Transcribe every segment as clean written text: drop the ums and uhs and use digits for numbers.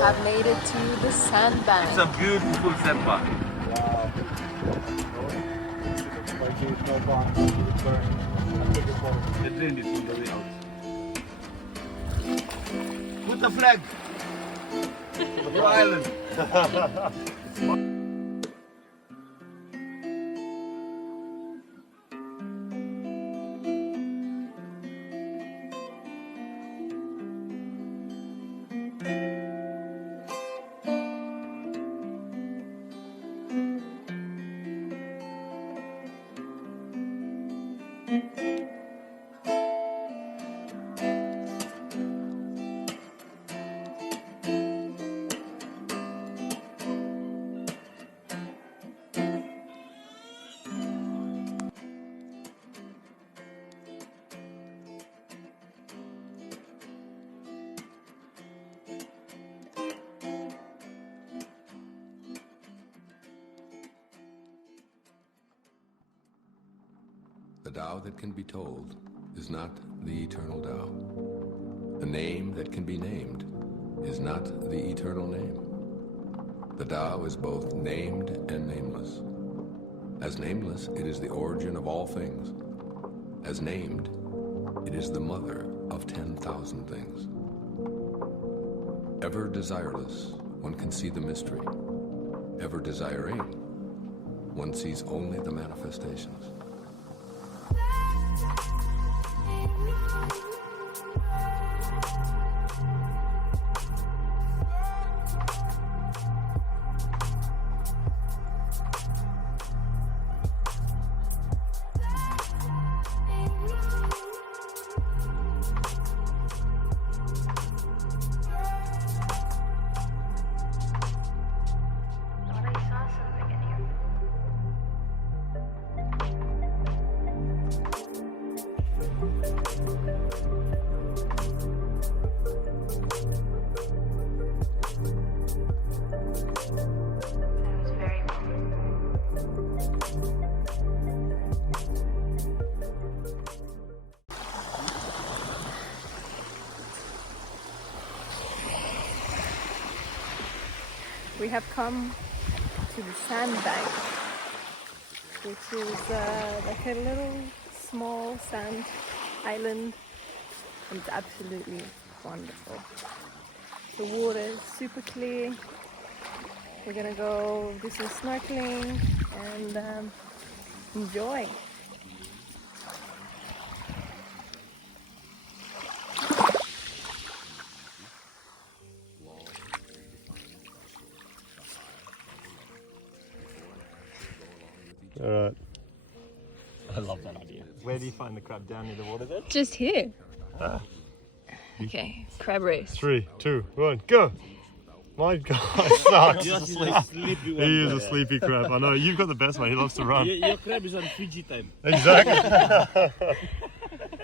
Have made it to the sandbank. It's a beautiful sandbar. The train is on the way out. Put the flag of your island. The Tao that can be told is not the eternal Tao. The name that can be named is not the eternal name. The Tao is both named and nameless. As nameless, it is the origin of all things. As named, it is the mother of 10,000 things. Ever desireless, one can see the mystery. Ever desiring, one sees only the manifestations. We have come to the sandbank, which is like a little small sand island, and it's absolutely wonderful. The water is super clear. We're gonna go do some snorkeling and enjoy. Alright. I love that idea. Where do you find the crab? Down near the water then? Just here. Okay, crab race. 3, 2, 1, go! My God, sucks. He is a sleepy crab. I know, you've got the best one. He loves to run. Your crab is on Fiji time. Exactly.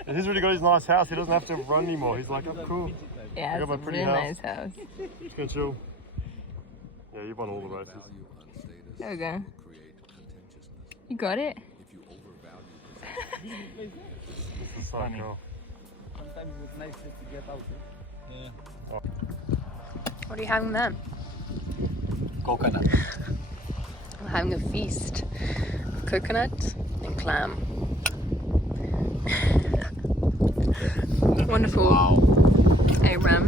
And he's already got his nice house. He doesn't have to run anymore. He's like, oh, cool. Yeah, I got it's my a pretty really house. nice house. Just gonna chill. Yeah, you've won all the races. There we go. You got it? This is so cool. Sometimes it's nice to get out. Yeah. What are you having then? Coconut. I'm having a feast of coconut and clam. Wonderful. Aram.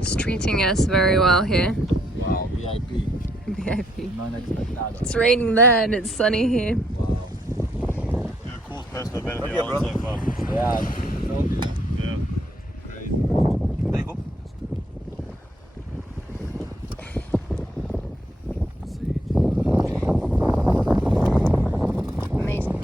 It's treating us very well here. Wow, VIP. VIP. Non-expectado. It's raining there and it's sunny here. Wow. You're the coolest person I've been on the island so far. Yeah. Yeah. Great. I hope. Amazing.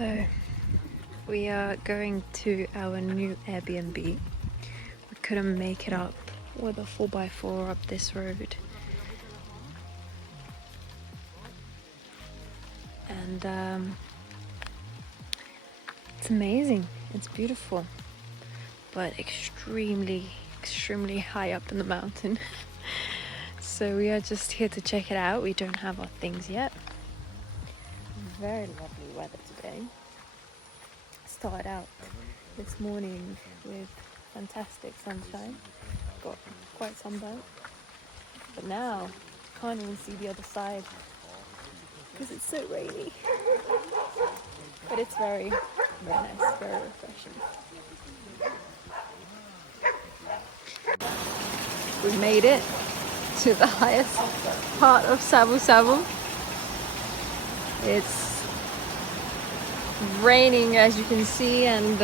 So we are going to our new Airbnb. We couldn't make it up with a 4x4 up this road. And it's amazing, it's beautiful, but extremely high up in the mountain. So we are just here to check it out. We don't have our things yet. Very lovely weather today. Started out this morning with fantastic sunshine. Got quite sunburnt. But now can't even see the other side because it's so rainy. But it's very nice, very refreshing. We made it to the highest part of Sabu Sabu. It's raining, as you can see, and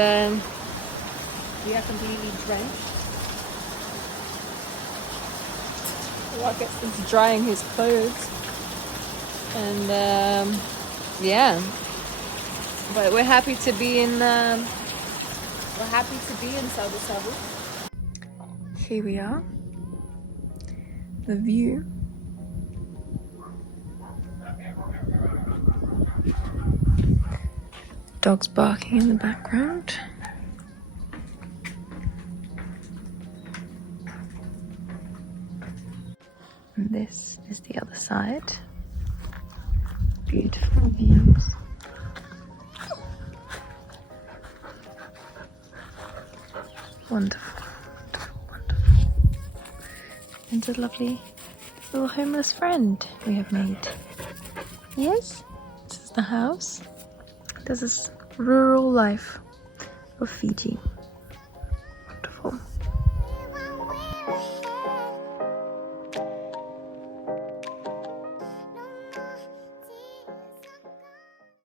we are completely drenched. Rockets is drying his clothes, and yeah. But we're happy to be in Sabu Sabu. Here we are. The view. Dogs barking in the background. And this is the other side. Beautiful views. Wonderful, wonderful, wonderful. And a lovely little homeless friend we have made. Yes, this is the house. This is rural life of Fiji.